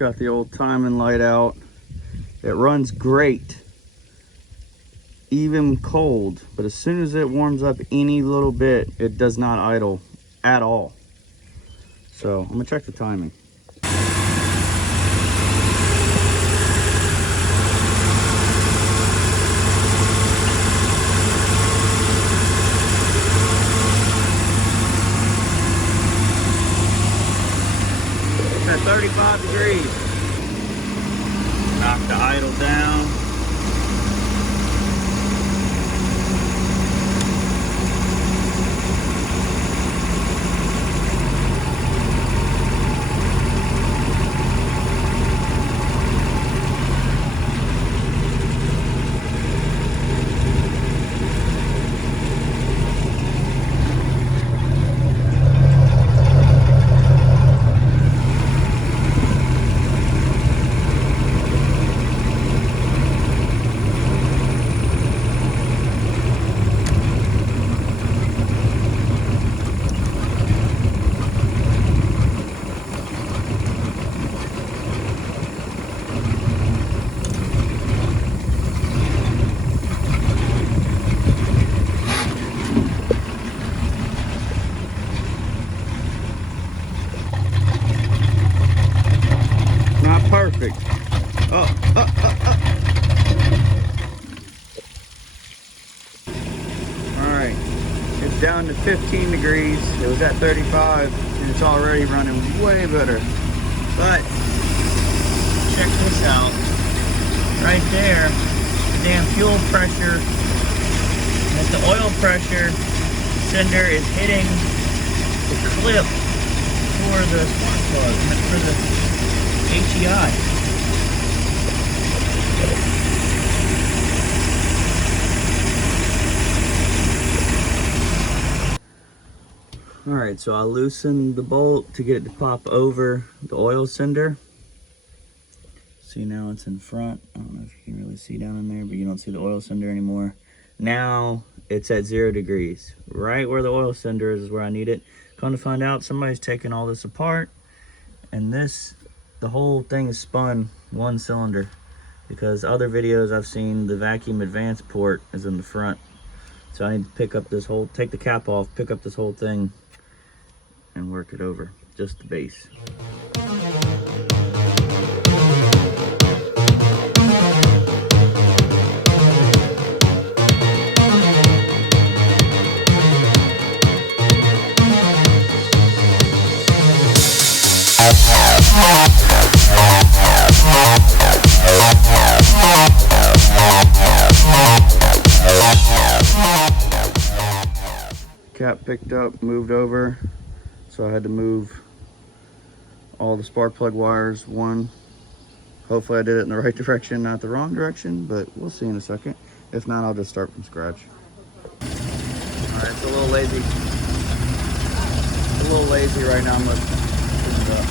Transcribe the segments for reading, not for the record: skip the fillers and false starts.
got the old timing light out. It runs great, even cold, but as soon as it warms up any little bit, it does not idle at all. So I'm gonna check the timing. It's at 35 degrees. Knock the idle down. Perfect. All right, it's down to 15 degrees. It was at 35 and it's already running way better. But check this out. Right there, the damn fuel pressure, as the oil pressure sender is hitting the clip for the spark plug, for the HEI. Alright, so I loosened the bolt to get it to pop over the oil sender. See, now it's in front. I don't know if you can really see down in there, but you don't see the oil sender anymore. Now it's at 0 degrees. Right where the oil sender is where I need it. Come to find out, somebody's taken all this apart, and the whole thing is spun one cylinder, because other videos I've seen, the vacuum advance port is in the front. So I need to pick up this whole, take the cap off, pick up this whole thing and work it over, just the base. Cap picked up, moved over, so I had to move all the spark plug wires one. Hopefully I did it in the right direction, not the wrong direction, but we'll see in a second. If not, I'll just start from scratch. All right, it's a little lazy. It's a little lazy right now. I'm gonna clean it up.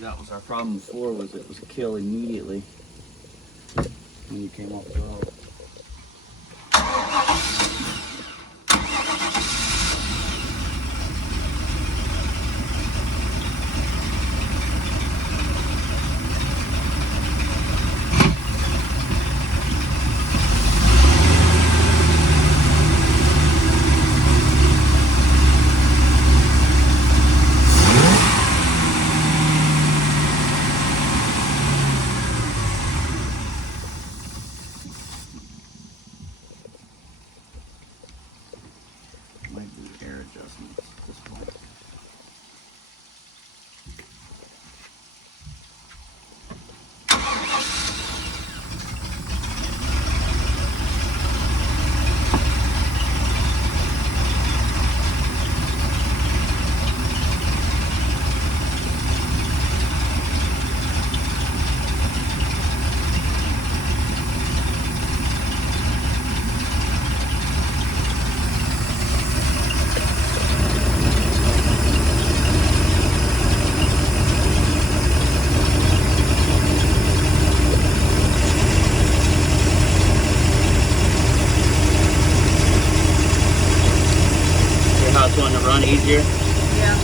That was our problem before, was it was a kill immediately when you came off the road. adjustments at this point. How it's going to run easier? Yeah.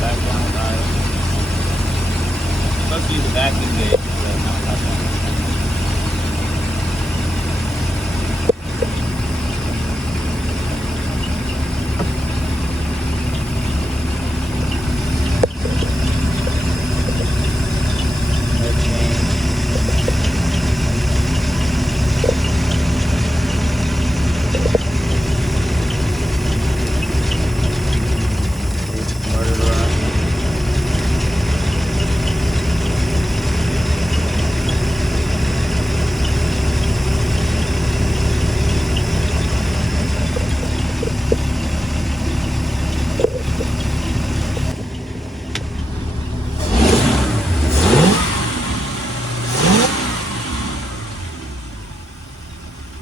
Back down, right? Supposed to use a vacuum gauge, but not that one.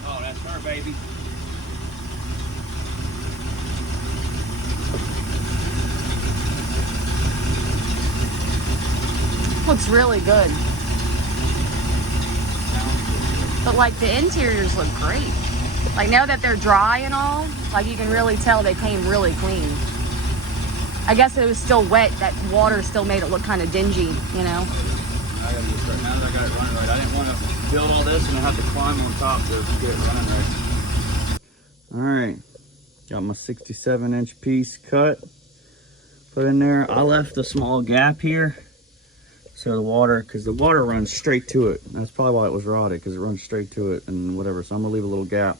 Oh, that's her, baby. Looks really good. But like the interiors look great. Like now that they're dry and all, like you can really tell they came really clean. I guess it was still wet. That water still made it look kind of dingy, you know? I gotta just right now that I got it running right. I didn't want to build all this and have to climb on top to get it running right. All right, got my 67-inch piece cut, put in there. I left a small gap here so the water, because the water runs straight to it. That's probably why it was rotted, because it runs straight to it and whatever. So I'm gonna leave a little gap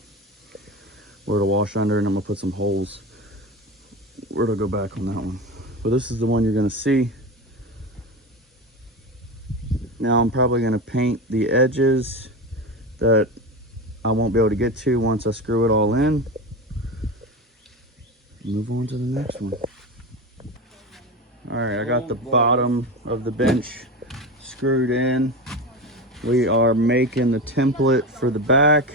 where to wash under, and I'm gonna put some holes where to go back on that one. But this is the one you're gonna see. Now I'm probably gonna paint the edges that I won't be able to get to once I screw it all in. Move on to the next one. All right, I got the bottom of the bench screwed in. We are making the template for the back.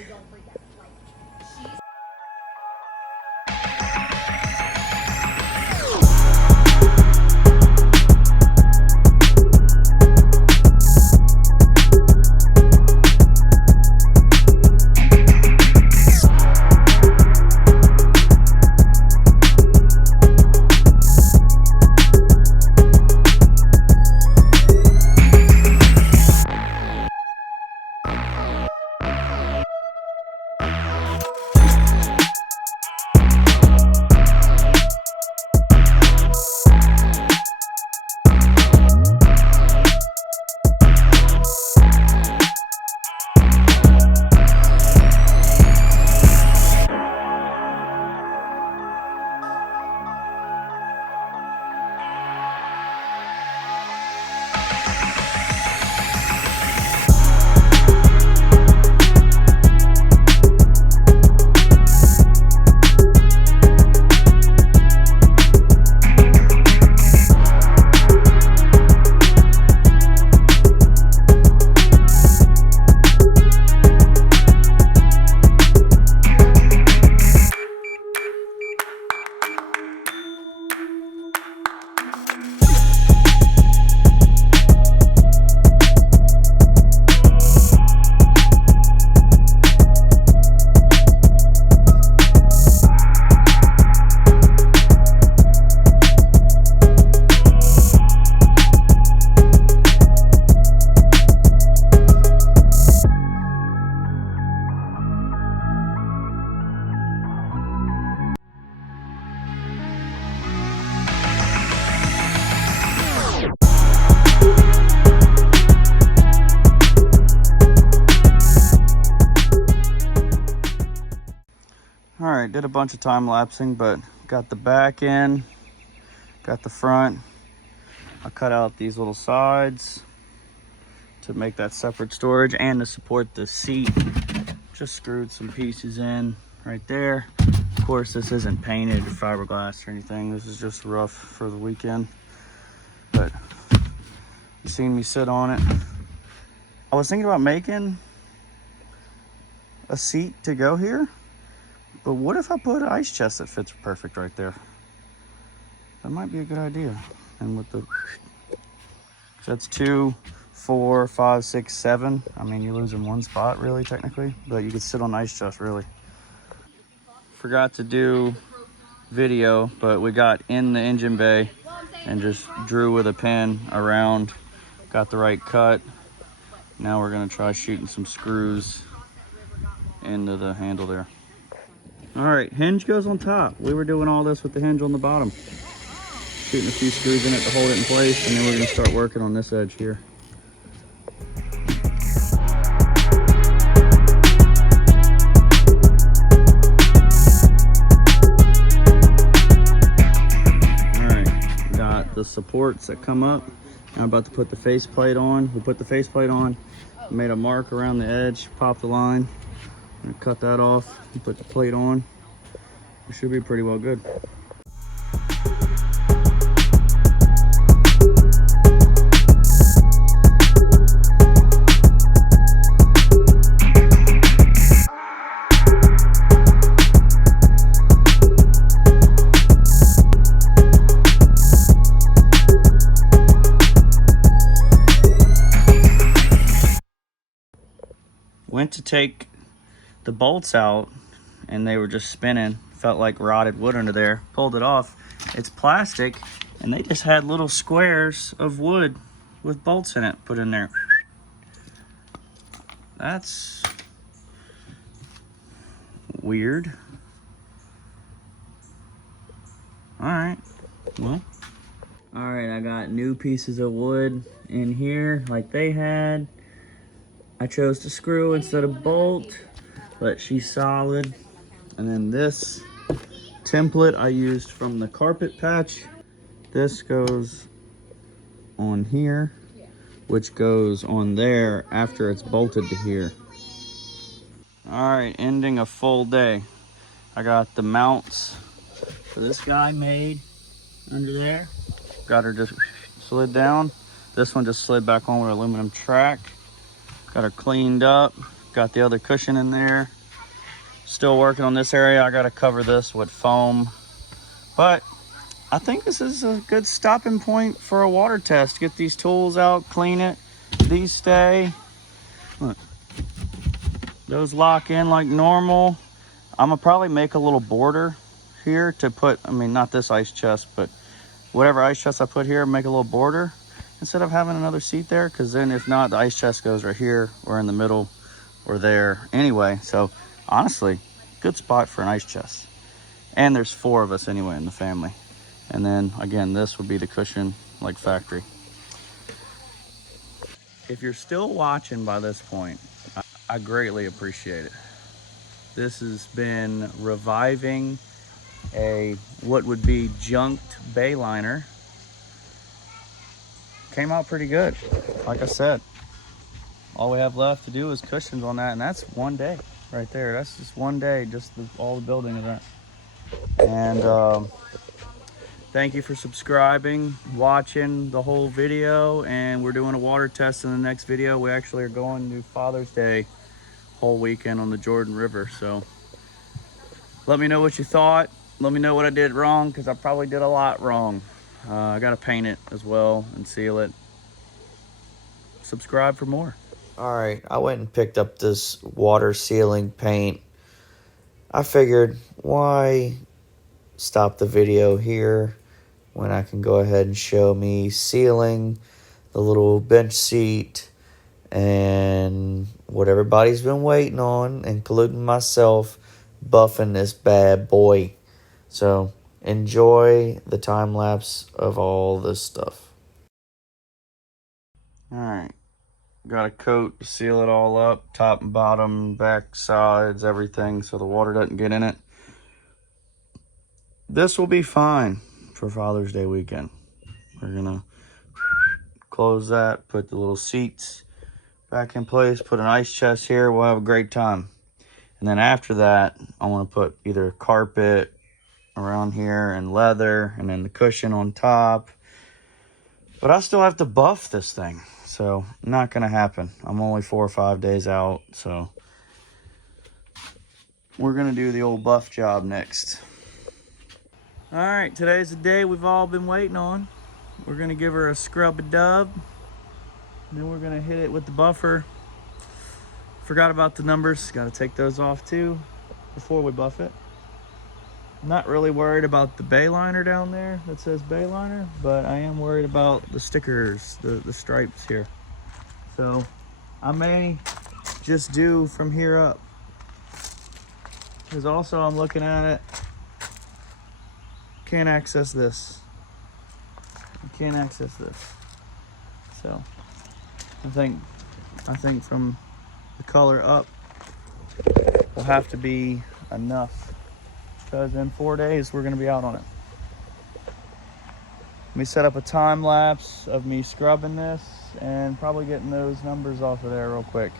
right, did a bunch of time lapsing, but got the back in, got the front. I cut out these little sides to make that separate storage and to support the seat. Just screwed some pieces in right there. Of course, this isn't painted fiberglass or anything. This is just rough for the weekend. But you've seen me sit on it. I was thinking about making a seat to go here, but what if I put an ice chest that fits perfect right there? That might be a good idea. And with the, that's 2, 4, 5, 6, 7. I mean, you're losing one spot really, technically, but you could sit on the ice chest really. Forgot to do video, but we got in the engine bay and just drew with a pen around, got the right cut. Now we're gonna try shooting some screws into the handle there. All right, hinge goes on top. We were doing all this with the hinge on the bottom. Shooting a few screws in it to hold it in place, and then we're gonna start working on this edge here. All right, got the supports that come up. Now I'm about to put the faceplate on. We put the faceplate on, made a mark around the edge, popped the line. I'm gonna cut that off and put the plate on. It should be pretty well good. Went to take the bolts out and they were just spinning. Felt like rotted wood under there. Pulled it off. It's plastic and they just had little squares of wood with bolts in it put in there. That's weird. All right, well. All right, I got new pieces of wood in here like they had. I chose to screw instead of bolt, but she's solid. And then this template I used from the carpet patch. This goes on here, which goes on there after it's bolted to here. All right, ending a full day. I got the mounts for this guy made under there. Got her just slid down. This one just slid back on with aluminum track. Got her cleaned up. Got the other cushion in there. Still working on this area. I got to cover this with foam. But I think this is a good stopping point for a water test. Get these tools out, clean it. These stay. Look. Those lock in like normal. I'm gonna probably make a little border here to put, I mean, not this ice chest, but whatever ice chest I put here, make a little border instead of having another seat there, because then if not, the ice chest goes right here or in the middle or there anyway. So honestly, good spot for an ice chest. And there's 4 of us anyway in the family. And then again, this would be the cushion like factory. If you're still watching by this point, I greatly appreciate it. This has been reviving a what would be junked Bayliner. Came out pretty good. Like I said, all we have left to do is cushions on that, and that's one day right there. That's just one day, just all the building of that. And thank you for subscribing, watching the whole video, and we're doing a water test in the next video. We actually are going to Father's Day whole weekend on the Jordan River. So let me know what you thought. Let me know what I did wrong, because I probably did a lot wrong. I gotta paint it as well and seal it. Subscribe for more. All right, I went and picked up this water sealing paint. I figured, why stop the video here when I can go ahead and show me sealing the little bench seat and what everybody's been waiting on, including myself, buffing this bad boy. So enjoy the time lapse of all this stuff. All right, got a coat to seal it all up, top and bottom, back sides, everything, so the water doesn't get in it. this will be fine for Father's Day weekend. We're gonna close that, put the little seats back in place, put an ice chest here. We'll have a great time. And then after that, I want to put either carpet around here and leather and then the cushion on top. But I still have to buff this thing, so not gonna happen. I'm only 4 or 5 days out, so we're gonna do the old buff job next. All right, today's the day we've all been waiting on. We're gonna give her a scrub-a-dub, and then we're gonna hit it with the buffer. Forgot about the numbers, gotta take those off too before we buff it. I'm not really worried about the Bayliner down there that says Bayliner, but I am worried about the stickers, the stripes here. So I may just do from here up. Because also I'm looking at it, can't access this. I can't access this. So I think from the color up will have to be enough. Because in 4 days we're gonna be out on it. Let me set up a time lapse of me scrubbing this and probably getting those numbers off of there real quick.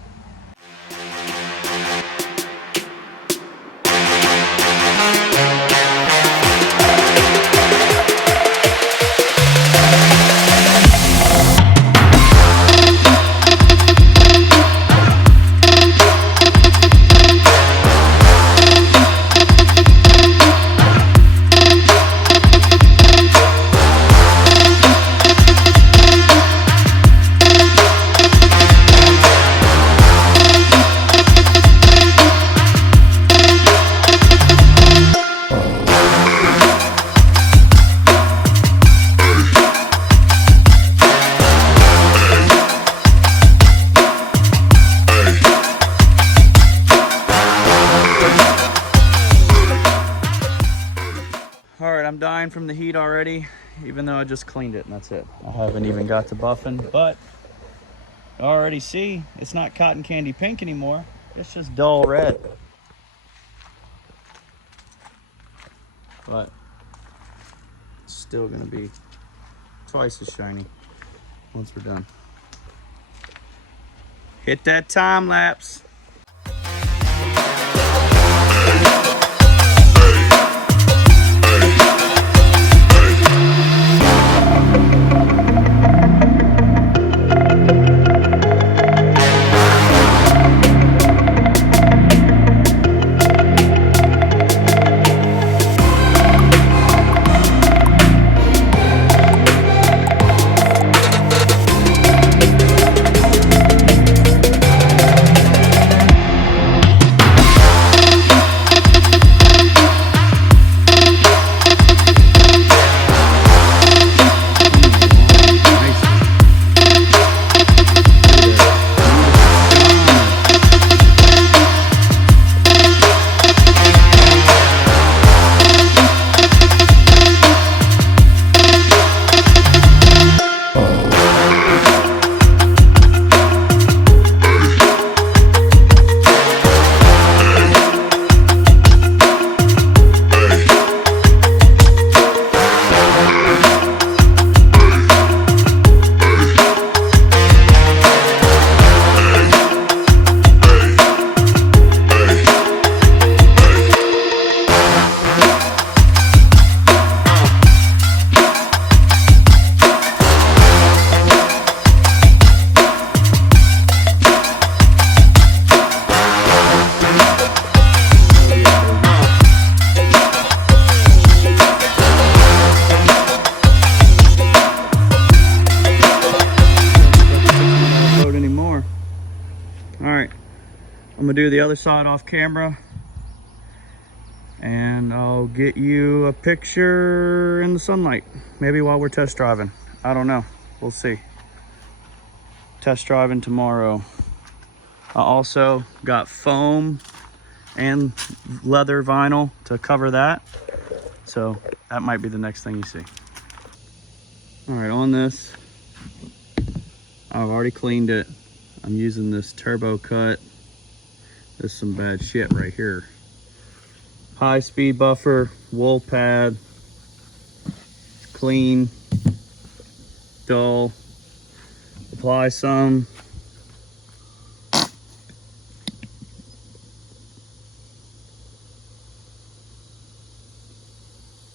I'm dying from the heat already, even though I just cleaned it and that's it. I haven't even got to buffing, but I already see it's not cotton candy pink anymore. It's just dull red. But it's still gonna be twice as shiny once we're done. Hit that time lapse. I'm gonna do the other side off camera and I'll get you a picture in the sunlight, maybe while we're test driving. I don't know, we'll see. Test driving tomorrow. I also got foam and leather vinyl to cover that, so that might be the next thing you see. All right, on this, I've already cleaned it. I'm using this turbo cut. There's some bad shit right here. high speed buffer, wool pad, clean, dull, apply some.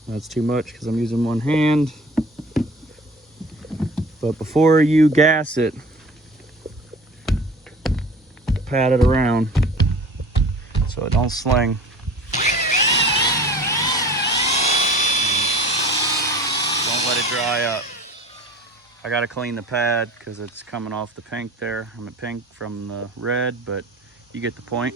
That's too much because I'm using one hand. But before you gas it, pat it around so it don't sling. Don't let it dry up. I gotta clean the pad because it's coming off the pink there. I'm at pink from the red, but you get the point.